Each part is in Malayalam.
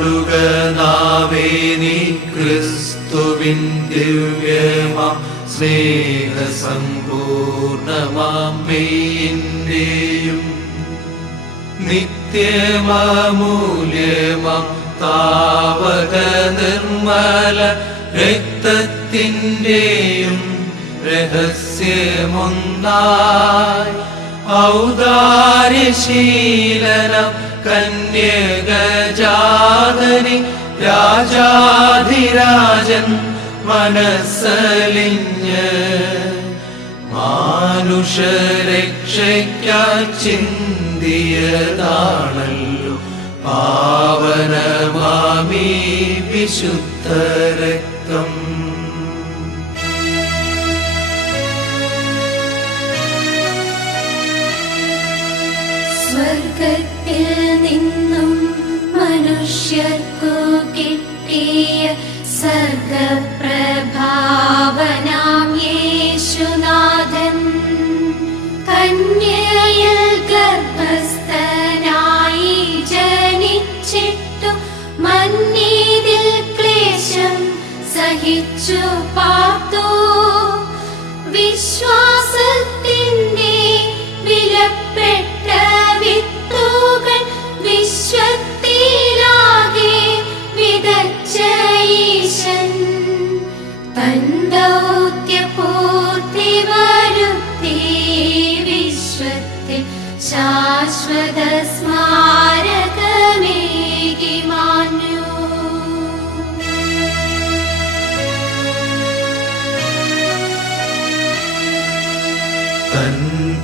പാടുക നാവേ നീ ക്രിസ്തുവിൻ ദിവ്യമാം സ്നേഹസമ്പൂർണമാം മെയ്യിന്റെയും നിത്യമൂല്യമാം താവക നിർമ്മല രക്തത്തിന്റെയും രഹസ്യമൊന്നായി ഔദാര്യശീലനം കന്യകജാതനി രാജാധിരാജൻ മനസ്സലിഞ്ഞ് മാനുഷരക്ഷയ്ക്കാൻ ചിന്തിയതാണല്ലോ പാവനമാമീ വിശുദ്ധ സ്വർഗത്തിൽ നിന്നും മനുഷ്യർക്കു കിട്ടിയ സർഗപ്രഭാവനാം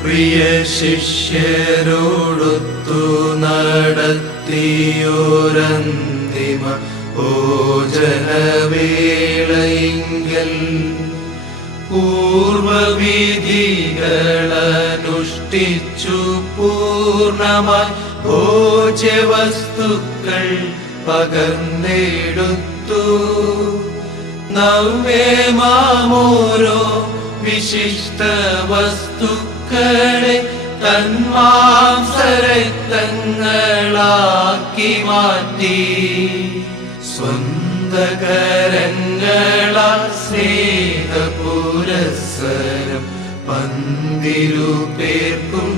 പ്രിയ ശിഷ്യരോടൊത്തു നടത്തിയോരന്തിമ ഭോജനവേളയിങ്കൽ പൂർവവിധികളനുഷ്ഠിച്ചു പൂർണമായി ഭോജ്യവസ്തുക്കൾ പകർന്നെടുത്തു. മാമോരോ വിശിഷ്ട വസ്തുക്കളെ തന്മാംസരക്തങ്ങളാക്കി മാറ്റി. സ്വന്തകരങ്ങളാ സ്നേഹപുരസരം പന്തിരു പേർക്കും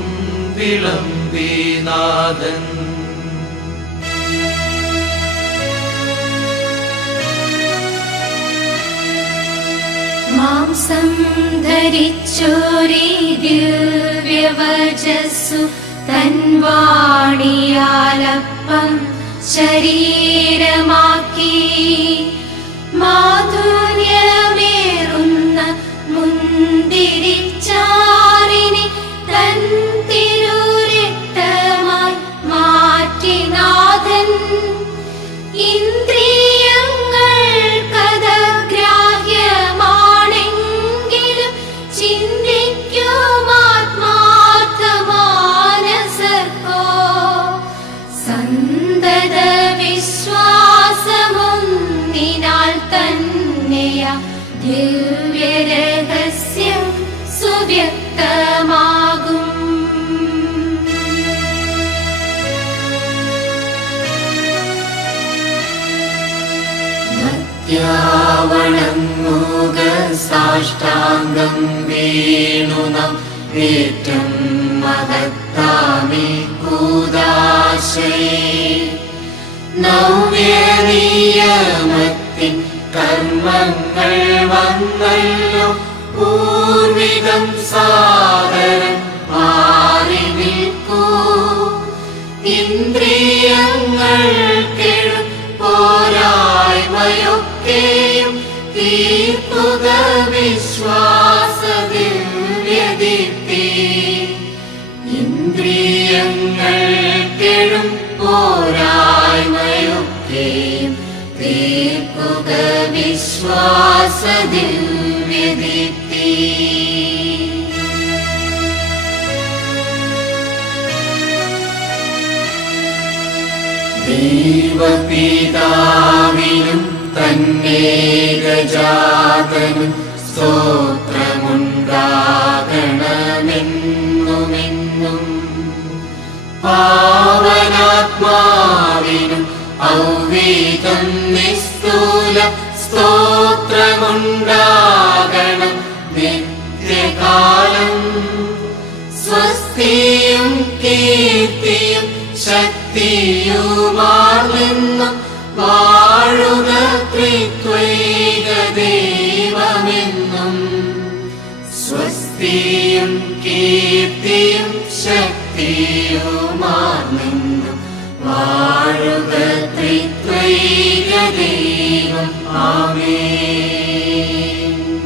मांसं सन्दरिचोरिदिव्यवजस्सु तन्वाण्यालपं शरीरमाकी माधु ദിവ്യരഹസ്യം സുവ്യക്തമാകും. യാവണങ്ങുക സാഷ്ടാംഗം വീണുനം ഏറ്റം മഹത്താമി കൂദാശേ നവ്യനിയമത്തിൻ കർമ്മങ്ങൾ വന്നല്ലോ. പൂർവികം സാദരം മാറി നിൽക്കൂ. ഇന്ദ്രിയങ്ങൾ പോരായ്മയൊക്കെയും തീർക്കുക വിശ്വാസത്തിൽ തീർക്കുക വിശ്വാസത്തിൽ വ്യതിത്തി ദൈവപിതാവിനും തന്നേകജാതനും സ്തോത്രമുണ്ടാകണമെന്നുമെന്നും പാവനാത്മാവിനും ഔവേ ഉണ്ടാകണം നിത്യകാലം. സ്വസ്തിയും കീർത്തിയും ശക്തിയുമാർന്നെന്നും വാഴുക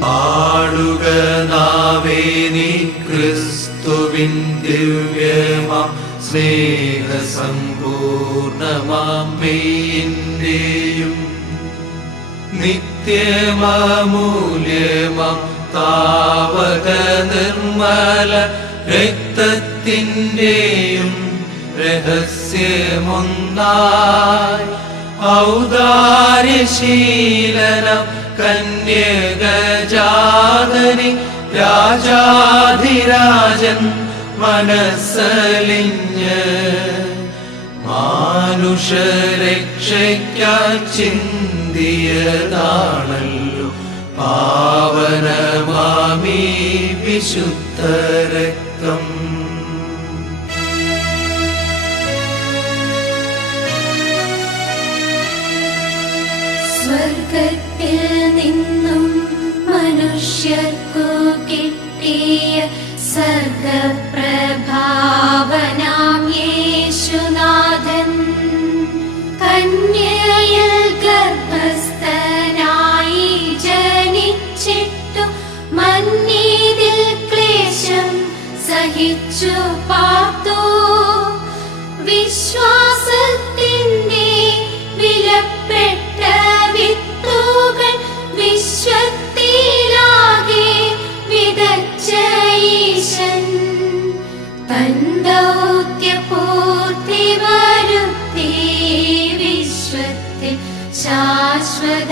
പാടുക നാവേനി ക്രിസ്തുവിൻ ദിവ്യമാം. സ്നേഹസമ്പൂർണമാം മെയ്യിന്റെയും നിത്യമൂല്യമാം താവക നിർമ്മല രക്തത്തിന്റെയും രഹസ്യമൊന്നായി ഔദാര്യശീലനം കന്യകജാതനി രാജാധിരാജൻ മനസ്സലിഞ്ഞ് മാനുഷരക്ഷയ്ക്കാൻ ചിന്തിയതാണല്ലോ പാവനമാമീ വിശുദ്ധ സ്വർഗത്തിൽ നിന്നും മനുഷ്യർക്കു കിട്ടിയ സർഗപ്രഭാവനാം യേശുനാഥൻ शाश्वतस्मारकमे